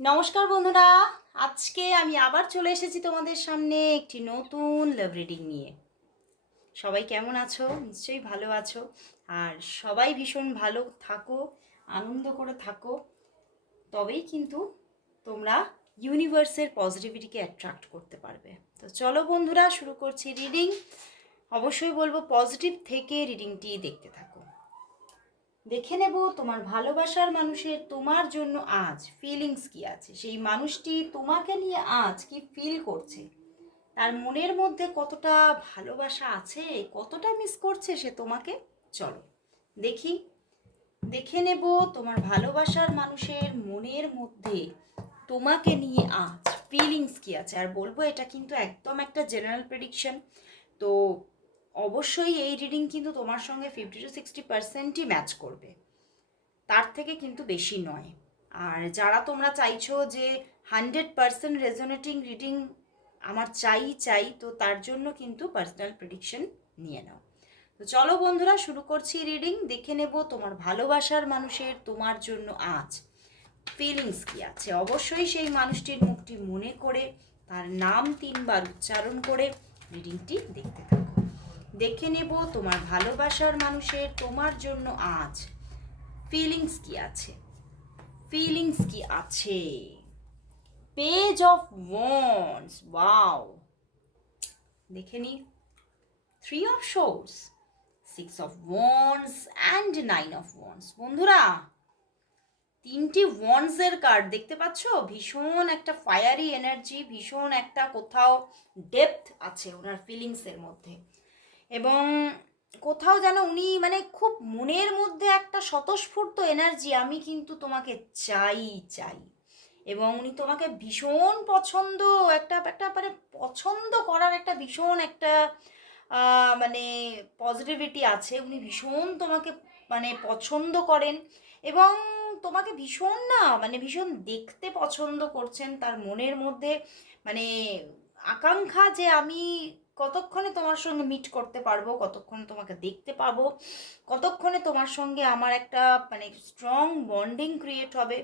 নমস্কার বন্ধুরা, আজকে আমি আবার চলে এসেছি তোমাদের সামনে একটি নতুন লাভ রিডিং নিয়ে। সবাই কেমন আছো? নিশ্চয়ই ভালো আছো। আর সবাই ভীষণ ভালো থাকো, আনন্দ করে থাকো। তবেই কিন্তু তোমরা ইউনিভার্সের পজিটিভিটিকে অ্যাট্রাক্ট করতে পারবে। তো চলো বন্ধুরা, শুরু করছি রিডিং অবশ্যই বলব পজিটিভ থেকে রিডিংটি দেখতে থাকো। দেখে নেব তোমার ভালোবাসার মানুষের তোমার জন্য আজ ফিলিংস কি আছে। সেই মানুষটি তোমাকে নিয়ে আজ কি ফিল করছে? তার মনের মধ্যে কতটা ভালোবাসা আছে, কতটা মিস করছে সে তোমাকে? চলো, দেখি। দেখে নেব তোমার ভালোবাসার মানুষের মনের মধ্যে তোমাকে নিয়ে আজ ফিলিংস কি আছে। আর বলব এটা কিন্তু একদম একটা জেনারেল প্রেডিকশন তো অবশ্যই এই রিডিং কিন্তু তোমার সঙ্গে ফিফটি টু সিক্সটি পার্সেন্টই ম্যাচ করবে। তার থেকে কিন্তু বেশি নয়। আর যারা তোমরা চাইছো যে হান্ড্রেড পার্সেন্ট রেজোনেটিং রিডিং আমার চাই চাই, তো তার জন্য কিন্তু পার্সোনাল প্রেডিকশন নিয়ে নাও। তো চলো বন্ধুরা, শুরু করছি রিডিং দেখে নেব তোমার ভালোবাসার মানুষের তোমার জন্য আজ ফিলিংস কি আছে। অবশ্যই সেই মানুষটির মুখটি মনে করে, তার নাম তিনবার উচ্চারণ করে রিডিংটি দেখতে থাকো। দেখে নেব তোমার ভালোবাসার মানুষের তোমার জন্য আজ ফিলিংস কি আছে? ফিলিংস কি আছে? পেজ অফ ওয়ান্স ওয়াও দেখে নি। Three of swords six of wands and nine of wands বন্ধুরা, তিনটি ওয়ান্সের কার্ড দেখতে পাচ্ছ? ভীষণ একটা ফায়ারি এনার্জি ভীষণ একটা কোথাও ডেপথ আছে ওনার ফিলিংসের মধ্যে। এবং কোথাও যেন উনি মানে খুব মনের মধ্যে একটা স্বতঃস্ফূর্ত এনার্জি আমি কিন্তু তোমাকে চাই চাই। এবং উনি তোমাকে ভীষণ পছন্দ, একটা একটা মানে পছন্দ করার একটা ভীষণ একটা মানে পজিটিভিটি আছে। উনি ভীষণ তোমাকে মানে পছন্দ করেন এবং তোমাকে ভীষণ না মানে ভীষণ দেখতে পছন্দ করছেন তার মনের মধ্যে। মানে আকাঙ্ক্ষা যে আমি কতক্ষণে তোমার সঙ্গে মিট করতে পারব, কতক্ষণে তোমাকে দেখতে পাবো, কতক্ষণে তোমার সঙ্গে আমার একটা মানে স্ট্রং বন্ডিং ক্রিয়েট হবে।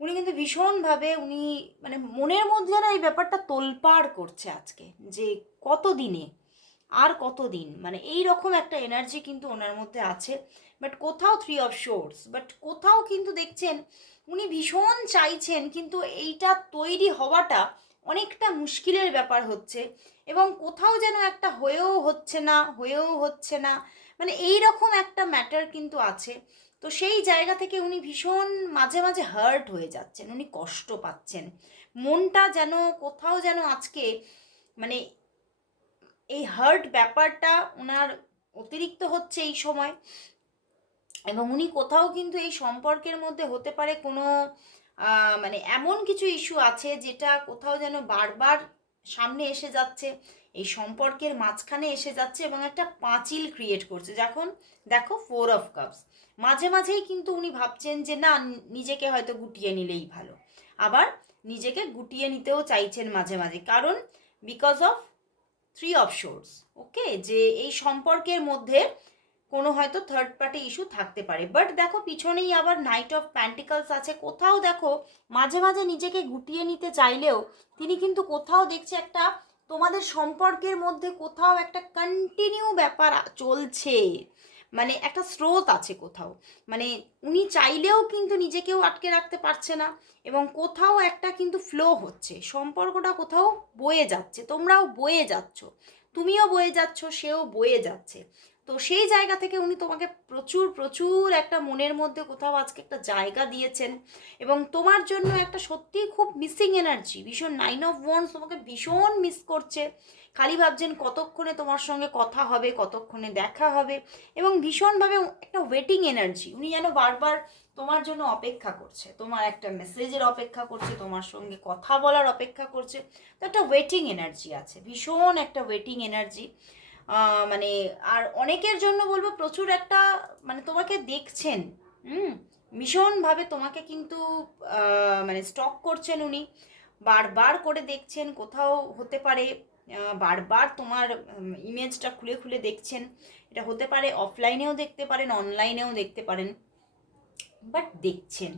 উনি কিন্তু ভীষণভাবে, উনি মানে মনের মধ্যে না এই ব্যাপারটা তোলপাড় করছে আজকে, যে কত দিনে আর কতদিন মানে এই রকম একটা এনার্জি কিন্তু ওনার মধ্যে আছে। বাট কোথাও থ্রি অফ শোর্স বাট কোথাও কিন্তু দেখছেন, উনি ভীষণ চাইছেন, কিন্তু এইটা তৈরি হওয়াটা অনেকটা মুশকিলের ব্যাপার হচ্ছে এবং কোথাও যেন একটা হয়েও হচ্ছে না, হয়েও হচ্ছে না। মানে এই রকম একটা ম্যাটার কিন্তু আছে। তো সেই জায়গা থেকে উনি ভীষণ মাঝে মাঝে হার্ট হয়ে যাচ্ছেন, উনি কষ্ট পাচ্ছেন। মনটা যেন কোথাও যেন আজকে মানে এই হার্ট ব্যাপারটা ওনার অতিরিক্ত হচ্ছে এই সময় এবং উনি কোথাও কিন্তু এই সম্পর্কের মধ্যে হতে পারে কোনো মানে এমন কিছু ইস্যু আছে যেটা কোথাও যেন বারবার সামনে এসে যাচ্ছে, এই সম্পর্কের মাঝখানে এসে যাচ্ছে এবং একটা পাঁচিল ক্রিয়েট করছে। যখন দেখো ফোর অফ কাপস মাঝে মাঝেই কিন্তু উনি ভাবছেন যে না, নিজেকে হয়তো গুটিয়ে নিলেই ভালো। আবার নিজেকে গুটিয়ে নিতেও চাইছেন মাঝে মাঝে, কারণ because of three of swords okay যে এই সম্পর্কের মধ্যে কোনো হয়তো থার্ড পার্টি ইস্যু থাকতে পারে। বাট দেখো, পিছনেই আবার নাইট অফ প্যান্টিকলস আছে। কোথাও দেখো, মাঝে মাঝে নিজেকে গুটিয়ে নিতে চাইলেও তিনি কিন্তু কোথাও দেখছে একটা তোমাদের সম্পর্কের মধ্যে কোথাও একটা কন্টিনিউ ব্যাপার চলছে। মানে একটা স্রোত আছে কোথাও। মানে উনি চাইলেও কিন্তু নিজেকেও আটকে রাখতে পারছে না এবং কোথাও একটা কিন্তু ফ্লো হচ্ছে। সম্পর্কটা কোথাও বয়ে যাচ্ছে। তোমরাও বয়ে যাচ্ছ। তুমিও বয়ে যাচ্ছ, সেও বয়ে যাচ্ছে। তো সেই জায়গা থেকে উনি তোমাকে প্রচুর প্রচুর একটা মনের মধ্যে কোথাও আজকে একটা জায়গা দিয়েছেন এবং তোমার জন্য একটা সত্যিই খুব মিসিং এনার্জি ভীষণ নাইন অফ ওয়ান্স তোমাকে ভীষণ মিস করছে। খালি ভাবছেন কতক্ষণে তোমার সঙ্গে কথা হবে, কতক্ষণে দেখা হবে এবং ভীষণভাবে একটা ওয়েটিং এনার্জি উনি যেন বারবার তোমার জন্য অপেক্ষা করছে, তোমার একটা মেসেজের অপেক্ষা করছে, তোমার সঙ্গে কথা বলার অপেক্ষা করছে। তো একটা ওয়েটিং এনার্জি আছে, ভীষণ একটা ওয়েটিং এনার্জি মানে আর অনেকের জন্য বলব প্রচুর একটা মানে তোমাকে দেখছেন, হুম? ভীষণভাবে তোমাকে কিন্তু মানে স্টক করছেন উনি। বারবার করে দেখছেন কোথাও হতে পারে বারবার তোমার ইমেজটা খুলে খুলে দেখছেন। এটা হতে পারে অফলাইনেও দেখতে পারেন অনলাইনেও দেখতে পারেন। বাট দেখছেন।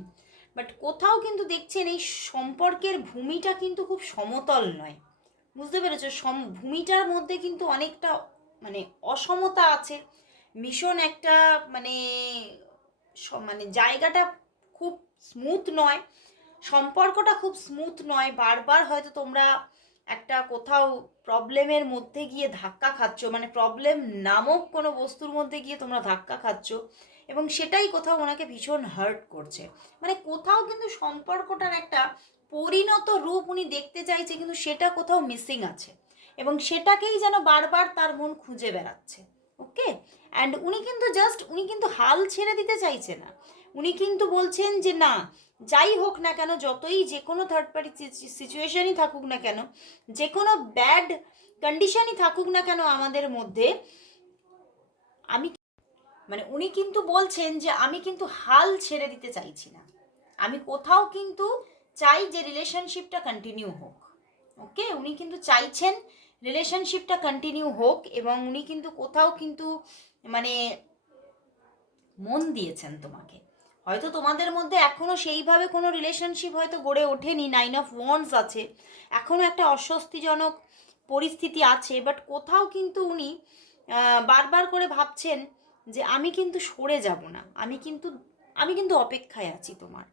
বাট কোথাও কিন্তু দেখছেন এই সম্পর্কের ভূমিটা কিন্তু খুব সমতল নয়। বুঝতে পেরেছ? সম, ভূমিটার মধ্যে কিন্তু অনেকটা মানে অসমতা আছে। ভীষণ একটা মানে মানে জায়গাটা খুব স্মুথ নয়, সম্পর্কটা খুব স্মুথ নয়। বারবার হয়তো তোমরা একটা কোথাও প্রবলেমের মধ্যে গিয়ে ধাক্কা খাচ্ছ মানে প্রবলেম নামক কোনো বস্তুর মধ্যে গিয়ে তোমরা ধাক্কা খাচ্ছ এবং সেটাই কোথাও ওনাকে ভীষণ হার্ট করছে। মানে কোথাও কিন্তু সম্পর্কটার একটা পরিণত রূপ উনি দেখতে চাইছে, কিন্তু সেটা কোথাও মিসিং আছে। এবং সেটাকেই যেন বারবার তার মন খুঁজে বেড়াচ্ছে ওকে অ্যান্ড উনি কিন্তু জাস্ট উনি কিন্তু হাল ছেড়ে দিতে চাইছে না। উনি কিন্তু বলছেন যে, না, যাই হোক না কেন, যতই যে কোনো থার্ড পার্টি সিচুয়েশনই থাকুক না কেন, যে কোনো ব্যাড কন্ডিশনই থাকুক না কেন আমাদের মধ্যে, আমি মানে উনি কিন্তু বলছেন যে, আমি কিন্তু হাল ছেড়ে দিতে চাইছি না। আমি কোথাও কিন্তু চাই যে রিলেশনশিপটা কন্টিনিউ হোক ওকে উনি কিন্তু চাইছেন রিলেশনশিপটা কন্টিনিউ হোক এবং উনি কিন্তু কোথাও কিন্তু মানে মন দিয়েছেন তোমাকে। হয়তো তোমাদের মধ্যে এখনও সেইভাবে কোনো রিলেশনশিপ হয়তো গড়ে ওঠেনি নাইন অফ ওয়ান্স আছে। এখনও একটা অস্বস্তিজনক পরিস্থিতি আছে বাট কোথাও কিন্তু উনি বারবার করে ভাবছেন যে আমি কিন্তু সরে যাব না, আমি কিন্তু আমি কিন্তু অপেক্ষায় আছি তোমার।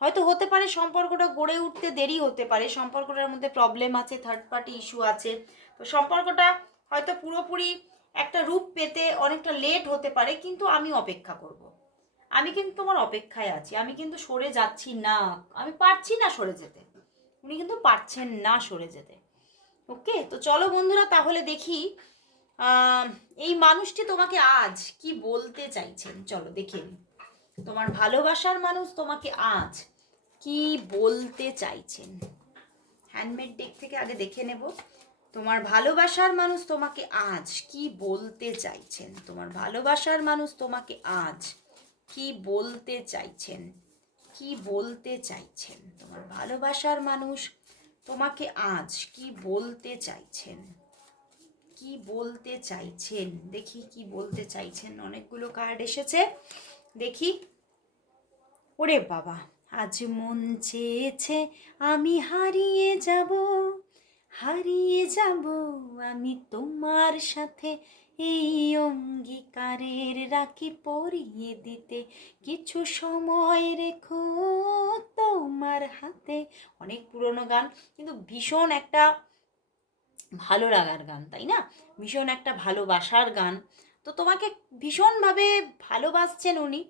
হয়তো হতে পারে সম্পর্কটা গড়ে উঠতে দেরি হতে পারে, সম্পর্কটার মধ্যে প্রবলেম আছে থার্ড পার্টি ইস্যু আছে। তো সম্পর্কটা হয়তো পুরোপুরি একটা রূপ পেতে অনেকটা লেট হতে পারে, কিন্তু আমি অপেক্ষা করব। আমি কিন্তু তোমার অপেক্ষায় আছি, আমি কিন্তু সরে যাচ্ছি না, আমি পারছি না সরে যেতে। উনি কিন্তু পারছেন না সরে যেতে। ওকে তো চলো বন্ধুরা, তাহলে দেখি এই মানুষটি তোমাকে আজ কি বলতে চাইছেন? চলো দেখে নিই তোমার ভালোবাসার মানুষ তোমাকে আজ কি বলতে চাইছেন? হ্যান্ডমেড ডেক থেকে আগে দেখে নেব। তোমার ভালোবাসার মানুষ তোমাকে আজ কি বলতে চাইছেন? তোমার ভালোবাসার মানুষ তোমাকে আজ কি বলতে চাইছেন? কি বলতে চাইছেন? তোমার ভালোবাসার মানুষ তোমাকে আজ কি বলতে চাইছেন? কি বলতে চাইছেন? দেখি কি বলতে চাইছেন। অনেকগুলো কার্ড এসেছে। দেখি। ওরে বাবা, আজ মন চেয়েছে আমি হারিয়ে যাব হারিয়ে যাব আমি তোমার সাথে। এই অঙ্গীকারের রাখি পরিয়ে দিতে কিছু সময় রেখো তোমার হাতে। অনেক পুরনো গান, কিন্তু ভীষণ একটা ভালো লাগার গান, তাই না? ভীষণ একটা ভালোবাসার গান। তো তোমাকে ভীষণভাবে ভালোবাসছেন উনি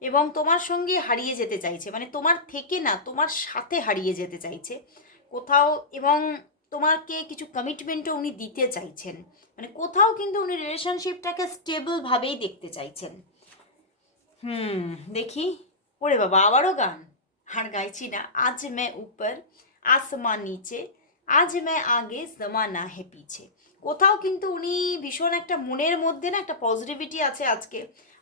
এবং তোমার সঙ্গে হারিয়ে যেতে চাইছে মানে তোমার থেকে না, তোমার সাথে হারিয়ে যেতে চাইছে। কোথাও এবং তোমাকে কিছু কমিটমেন্টও উনি দিতে চাইছেন। মানে কোথাও কিন্তু উনি রিলেশনশিপটাকে স্টেবলভাবেই দেখতে চাইছেন। হুম, দেখি। ওরে বাবা, আবারও গান। আর গাইছি না। আজ মে উপর, আসমান নিচে, আজ মে আগে, জমানা হে পিছে। কোথাও কিন্তু উনি ভীষণ একটা মনের মধ্যে না একটা পজিটিভিটি আছে আজকে।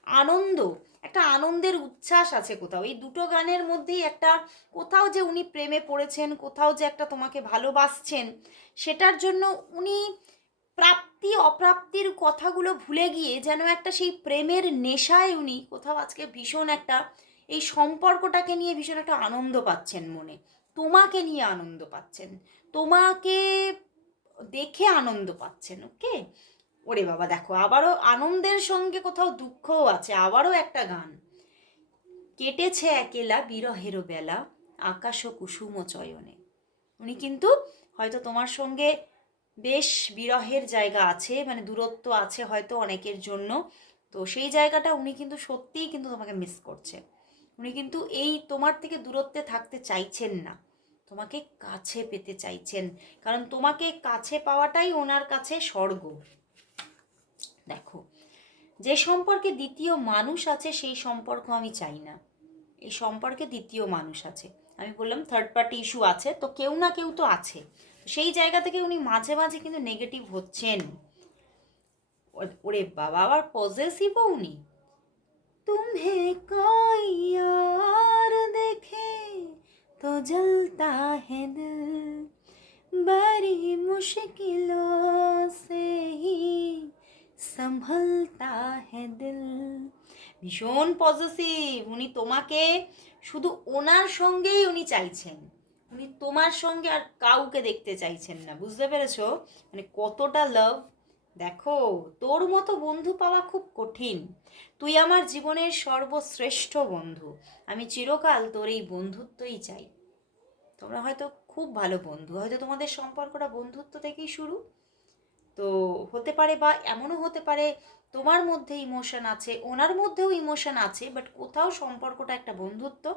আনন্দ, একটা আনন্দের উচ্ছ্বাস আছে কোথাও। এই দুটো গানের মধ্যেই একটা কোথাও যে উনি প্রেমে পড়েছেন, কোথাও যে একটা তোমাকে ভালোবাসছেন, সেটার জন্য উনি প্রাপ্তি, অপ্রাপ্তির কথাগুলো ভুলে গিয়ে যেন একটা সেই প্রেমের নেশায় উনি কোথাও আজকে ভীষণ একটা এই সম্পর্কটাকে নিয়ে ভীষণ একটা আনন্দ পাচ্ছেন মনে। তোমাকে নিয়ে আনন্দ পাচ্ছেন। তোমাকে দেখে আনন্দ পাচ্ছেন ওকে ওরে বাবা, দেখো, আবারও আনন্দের সঙ্গে কোথাও দুঃখও আছে, আবারও একটা গান। কেটেছে একেলা বিরহেরও বেলা, আকাশ ও কুসুম চয়নে। উনি কিন্তু হয়তো তোমার সঙ্গে বেশ বিরহের জায়গা আছে মানে দূরত্ব আছে হয়তো অনেকের জন্য। তো সেই জায়গাটা উনি কিন্তু সত্যিই কিন্তু তোমাকে মিস করছে। উনি কিন্তু এই তোমার থেকে দূরত্বে থাকতে চাইছেন না। তোমাকে কাছে পেতে চাইছেন। কারণ তোমাকে কাছে পাওয়াটাই ওনার কাছে স্বর্গ। দেখো, যে সম্পর্কে দ্বিতীয় মানুষ আছে, সেই সম্পর্ক আমি চাই না। এই সম্পর্কে দ্বিতীয় মানুষ আছে। আমি বললাম থার্ড পার্টি ইস্যু আছে, তো কেউ না কেউ তো আছে। সেই জায়গা থেকে উনি মাঝে মাঝে কিন্তু নেগেটিভ হচ্ছেন। ওরে বাবা, আবার পজেসিভও উনি। তুমি কই আর দেখে तो जलता है दिल बड़ी मुश्किलों से ही संभलता है दिल ভীষণ পজিটিভ উনি তোমাকে শুধু ওনার সঙ্গেই উনি চাইছেন উনি তোমার সঙ্গে আর কাউকে দেখতে চাইছেন না বুঝতে পেরেছো মানে কতটা লাভ দেখো, তোর মতো বন্ধু পাওয়া খুব কঠিন। তুই আমার জীবনের সর্বশ্রেষ্ঠ বন্ধু। আমি চিরকাল তোর এই বন্ধুত্বই চাই। তোমরা হয়তো খুব ভালো বন্ধু। হয়তো তোমাদের সম্পর্কটা বন্ধুত্ব থেকেই শুরু। তো হতে পারে বা এমনও হতে পারে, তোমার মধ্যে ইমোশন আছে, ওনার মধ্যেও ইমোশন আছে বাট কোথাও সম্পর্কটা একটা বন্ধুত্ব।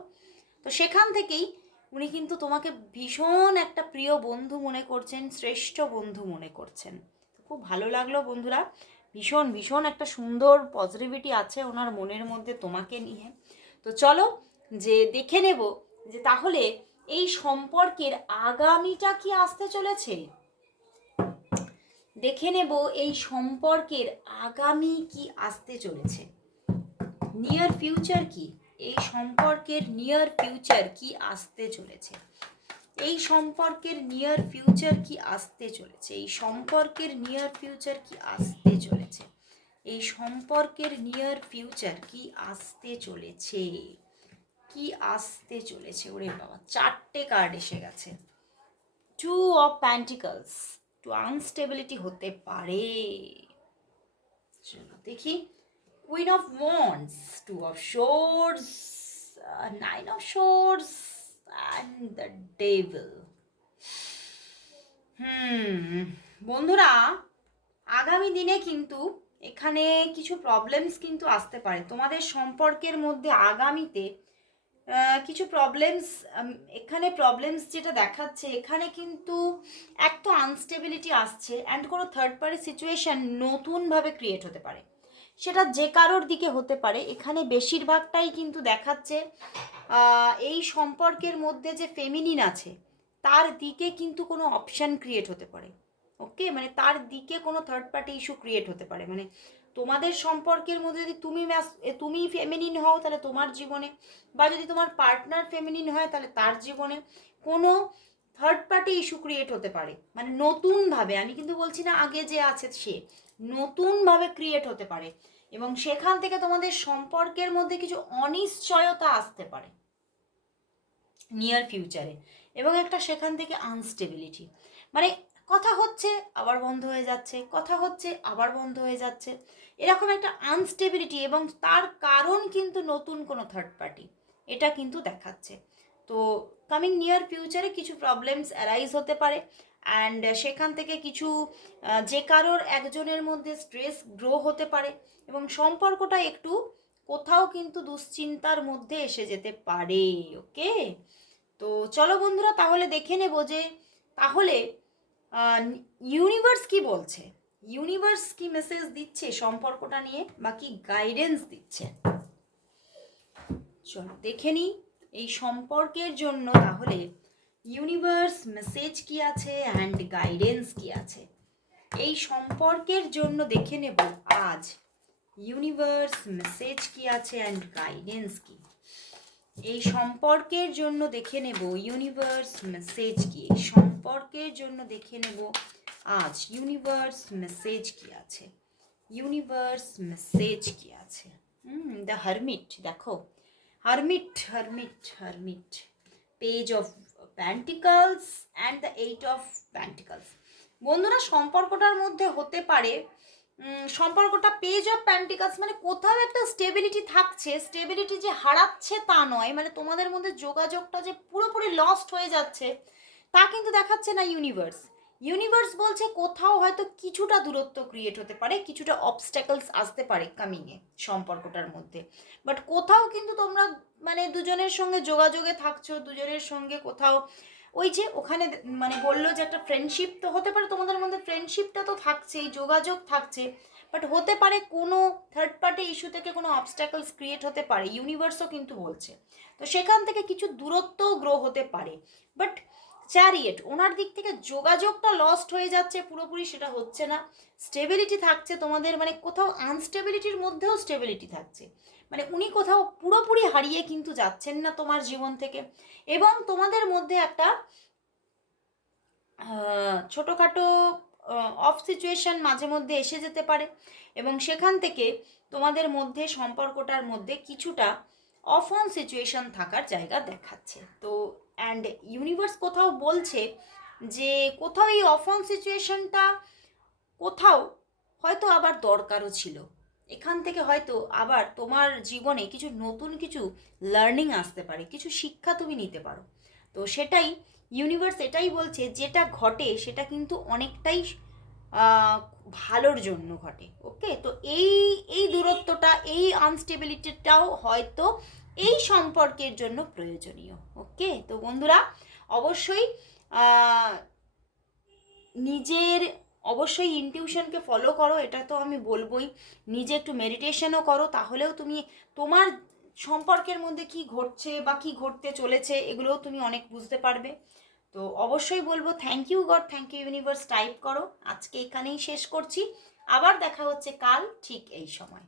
তো সেখান থেকেই উনি কিন্তু তোমাকে ভীষণ একটা প্রিয় বন্ধু মনে করছেন, শ্রেষ্ঠ বন্ধু মনে করছেন। খুব ভালো লাগল বন্ধুরা। ভীষণ ভীষণ একটা সুন্দর পজিটিভিটি আছে ওনার মনের মধ্যে তোমাকে নিয়ে। তো চলো যে দেখে নেব যে তাহলে এই সম্পর্কের আগামীটা কি আসতে চলেছে? দেখে নেব এই সম্পর্কের আগামী কি আসতে চলেছে। নিয়ার ফিউচার কি? এই সম্পর্কের নিয়ার ফিউচার কি আসতে চলেছে? এই সম্পর্কের নিয়ার ফিউচার কি আসতে চলেছে? এই সম্পর্কের নিয়ার ফিউচার কি আসতে চলেছে? এই সম্পর্কের নিয়ার ফিউচার কি আসতে চলেছে? কি আসতে চলেছে? ওরে বাবা, চারটে কার্ড এসে গেছে। Two of pentacles to unstability হতে পারে। চলো দেখি। Queen of wands two of swords nine of swords and the devil hmm বন্ধুরা, আগামী দিনে কিন্তু এখানে কিছু প্রবলেমস কিন্তু আসতে পারে। তোমাদের সম্পর্কের মধ্যে আগামীতে কিছু প্রবলেমস এখানে প্রবলেমস যেটা দেখাচ্ছে, এখানে কিন্তু এক তো আনস্টেবিলিটি আসছে অ্যান্ড কোনো থার্ড পার্টি সিচুয়েশন নতুনভাবে ক্রিয়েট হতে পারে। সেটা যে কারোর দিকে হতে পারে। এখানে বেশিরভাগটাই কিন্তু দেখাচ্ছে এই সম্পর্কের মধ্যে যে ফেমিনিন আছে, তার দিকে কিন্তু কোনো অপশান ক্রিয়েট হতে পারে। ওকে মানে তার দিকে কোনো থার্ড পার্টি ইস্যু ক্রিয়েট হতে পারে। মানে তোমাদের সম্পর্কের মধ্যে যদি তুমি তুমি ফেমিনিন হও, তাহলে তোমার জীবনে বা যদি তোমার পার্টনার ফেমিনিন হয়, তাহলে তার জীবনে কোনো থার্ড পার্টি ইস্যু ক্রিয়েট হতে পারে। মানে নতুনভাবে, আমি কিন্তু বলছি না আগে যে আছে সে, নতুনভাবে ক্রিয়েট হতে পারে। এবং সেখান থেকে তোমাদের সম্পর্কের মধ্যে কিছু অনিশ্চয়তা আসতে পারে। নিয়ার ফিউচারে এবং একটা সেখান থেকে আনস্টেবিলিটি মানে কথা হচ্ছে আবার বন্ধ হয়ে যাচ্ছে, কথা হচ্ছে আবার বন্ধ হয়ে যাচ্ছে। এরকম একটা আনস্টেবিলিটি এবং তার কারণ কিন্তু নতুন কোনো থার্ড পার্টি এটা কিন্তু দেখাচ্ছে। তো কামিং নিয়ার ফিউচারে কিছু প্রবলেমস অ্যারাইজ হতে পারে। অ্যান্ড সেখান থেকে কিছু যে কারোর একজনের মধ্যে স্ট্রেস গ্রো হতে পারে। এবং সম্পর্কটা একটু কোথাও কিন্তু দুশ্চিন্তার মধ্যে এসে যেতে পারে ওকে তো চলো বন্ধুরা, তাহলে দেখে নেব যে তাহলে ইউনিভার্স কি বলছে? ইউনিভার্স কি মেসেজ দিচ্ছে সম্পর্কটা নিয়ে বা কি গাইডেন্স দিচ্ছে? চলো দেখে নিই এই সম্পর্কের জন্য তাহলে ইউনিভার্স মেসেজ কি আছে অ্যান্ড গাইডেন্স কি আছে? এই সম্পর্কের জন্য দেখে নেব আজ ইউনিভার্স মেসেজ কি আছে অ্যান্ড গাইডেন্স কি? এই সম্পর্কের জন্য দেখে নেব ইউনিভার্স মেসেজ কি? এই সম্পর্কের জন্য দেখে নেব আজ ইউনিভার্স মেসেজ কি আছে? ইউনিভার্স মেসেজ কি আছে? দ্য হারমিট দেখো। Hermit hermit hermit page of pentacles and the eight of pentacles বন্ধুরা, সম্পর্কটার মধ্যে হতে পারে সম্পর্কটা পেজ অফ প্যান্টিকালস মানে কোথাও একটা স্টেবিলিটি থাকছে স্টেবিলিটি যে হারাচ্ছে তা নয় মানে তোমাদের মধ্যে যোগাযোগটা যে পুরোপুরি লস্ট হয়ে যাচ্ছে, তা কিন্তু দেখাচ্ছে না ইউনিভার্স ইউনিভার্স বলছে কোথাও হয়তো কিছুটা দূরত্ব ক্রিয়েট হতে পারে, কিছুটা অবস্ট্যাকলস আসতে পারে কামিংয়ে সম্পর্কটার মধ্যে। বাট কোথাও কিন্তু তোমরা মানে দুজনের সঙ্গে যোগাযোগে থাকছো, দুজনের সঙ্গে কোথাও ওই যে ওখানে মানে বলল যে একটা ফ্রেন্ডশিপ তো হতে পারে, তোমাদের মধ্যে ফ্রেন্ডশিপটা তো থাকছেই যোগাযোগ থাকছে বাট হতে পারে কোনো থার্ড পার্টি ইস্যু থেকে কোনো অবস্ট্যাকলস ক্রিয়েট হতে পারে ইউনিভার্সও কিন্তু বলছে। তো সেখান থেকে কিছু দূরত্বও গ্রো হতে পারে। বাট চ্যারিয়েট ওনার দিক থেকে যোগাযোগটা লস্ট হয়ে যাচ্ছে, পুরোপুরি সেটা হচ্ছে না। স্টেবিলিটি থাকছে তোমাদের মানে কোথাও আনস্টেবিলিটির মধ্যেও স্টেবিলিটি থাকছে। মানে উনি কোথাও পুরোপুরি হারিয়ে কিন্তু যাচ্ছেন না তোমার জীবন থেকে। এবং তোমাদের মধ্যে একটা ছোটোখাটো অফ সিচুয়েশন মাঝে মধ্যে এসে যেতে পারে। এবং সেখান থেকে তোমাদের মধ্যে, সম্পর্কটার মধ্যে কিছুটা অফ অন সিচুয়েশন থাকার জায়গা দেখাচ্ছে। তো অ্যান্ড ইউনিভার্স কোথাও বলছে যে, কোথাও এই অফ অন সিচুয়েশনটা কোথাও হয়তো আবার দরকারও ছিল। এখান থেকে হয়তো আবার তোমার জীবনে কিছু নতুন কিছু লার্নিং আসতে পারে, কিছু শিক্ষা তুমি নিতে পারো। তো সেটাই ইউনিভার্স এটাই বলছে যেটা ঘটে সেটা কিন্তু অনেকটাই ভালোর জন্য ঘটে ওকে তো এই এই দূরত্বটা, এই আনস্টেবিলিটিটাও হয়তো এই সম্পর্কের জন্য প্রয়োজনীয় ওকে তো বন্ধুরা, অবশ্যই নিজের অবশ্যই ইনটিউশনকে ফলো করো, এটা তো আমি বলবোই। নিজে একটু মেডিটেশনও করো, তাহলেও তুমি তোমার সম্পর্কের মধ্যে কি ঘটছে বা কি ঘটতে চলেছে, এগুলোও তুমি অনেক বুঝতে পারবে। তো অবশ্যই বলব thank you God thank you universe type করো। আজকে এখানেই শেষ করছি। আবার দেখা হচ্ছে কাল, ঠিক এই সময়।